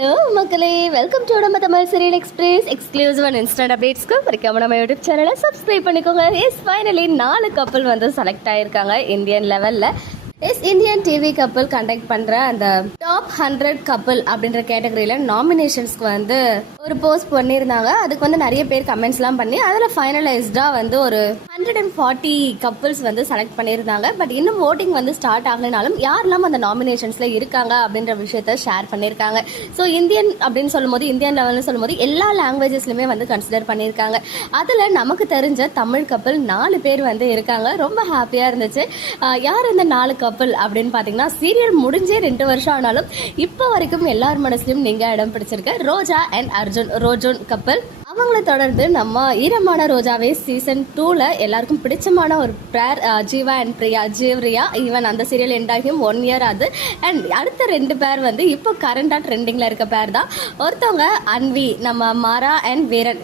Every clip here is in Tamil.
ஹலோ மக்களே, வெல்கம் டு நம்ம Tamil serial express exclusive and instant அப்டேட்ஸ்க்கு மறக்காம நம்ம யூடியூப் சேனலை சப்ஸ்கிரைப் பண்ணிக்கோங்க. எஸ், ஃபைனலி 4 கப்பல் வந்து செலக்ட் ஆயிருக்காங்க இந்தியன் லெவலில். இந்தியன் டிவி கப்பல் கண்டக்ட் பண்ற அந்த டாப் 100 கப்பல் அப்படின்ற கேட்டகரியில நாமினேஷன்ஸ்க்கு வந்து ஒரு போஸ்ட் பண்ணியிருந்தாங்க. அதுக்கு வந்து நிறைய பேர் கமெண்ட்ஸ்லாம் பண்ணி அதில் ஃபைனலைஸ்டா வந்து ஒரு 140 கப்பல்ஸ் வந்து செலக்ட் பண்ணியிருந்தாங்க. பட் இன்னும் ஓட்டிங் வந்து ஸ்டார்ட் ஆகலைனாலும் யாரெல்லாம் அந்த நாமினேஷன்ஸ்ல இருக்காங்க அப்படின்ற விஷயத்த ஷேர் பண்ணியிருக்காங்க. ஸோ இந்தியன் அப்படின்னு சொல்லும்போது, இந்தியன் லெவல்னு சொல்லும்போது எல்லா லாங்குவேஜஸ்லையுமே வந்து கன்சிடர் பண்ணியிருக்காங்க. அதில் நமக்கு தெரிஞ்ச தமிழ் கப்பல் 4 பேர் வந்து இருக்காங்க. ரொம்ப ஹாப்பியாக இருந்துச்சு. யார் இந்த 4 கப்பல் அப்படின்னு பாத்தீங்கன்னா, சீரியல் முடிஞ்சே 2 வருஷம் ஆனாலும் இப்போ வரைக்கும் எல்லார் மனசுலயும் நீங்க இடம் பிடிச்சிருக்க ரோஜா அண்ட் ரோஜன் கப்பல். அவங்களை தொடர்ந்து நம்ம ஈரமான ரோஜாவே சீசன் 2ல எல்லாருக்கும் பிடிச்சமான ஒரு பேர் ஜீவா அண்ட் ஜீவ்ரியா. ஈவன் அந்த சீரியல் எண்ட் ஆகியும் 1 இயர் ஆகுது. அண்ட் அடுத்த 2 பேர் வந்து இப்போ கரண்டா ட்ரெண்டிங்ல இருக்க பேர் தான். ஒருத்தவங்க அன்வி, நம்ம மாரா அண்ட் வீரன்,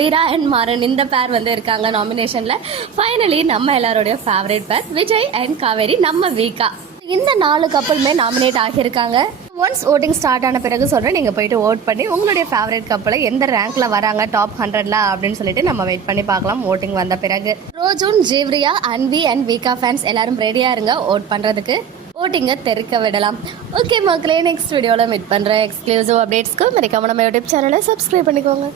வீரா அண்ட் மாறன், இந்த பேர் வந்து இருக்காங்க நாமினேஷன்ல. ஃபைனலி நம்ம எல்லாரோடைய ஃபேவரட் பேர் விஜய் அண்ட் காவேரி, நம்ம வீக்கா. இந்த 4 கப்பலுமே நாமினேட் ஆகியிருக்காங்க. ஒன்ஸ் ஓட்டிங் ஸ்டார்ட் ஆன பிறகு சொல்கிறேன், நீங்கள் போயிட்டு ஓட் பண்ணி உங்களுடைய ஃபேவரட் கப்பலை எந்த ரேங்க்ல வராங்க டாப் 100ல அப்படின்னு சொல்லிட்டு நம்ம வெயிட் பண்ணி பார்க்கலாம் ஓட்டிங் வந்த பிறகு. ரோஜன், ஜீவ்ரியா, அன்வி அண்ட் வீக்கா ஃபேன்ஸ் எல்லாரும் ரெடியாக இருங்க ஓட் பண்ணுறதுக்கு. ஓட்டிங்கை தெருக்க விடலாம். ஓகே மக்களே, நெக்ஸ்ட் வீடியோவில் மீட் பண்ணுற எக்ஸ்க்ளூசிவ் அப்டேட்ஸ்க்கு மறக்காம நம்ம யூடியூப் சேனலை சப்ஸ்கிரைப் பண்ணிக்கோங்க.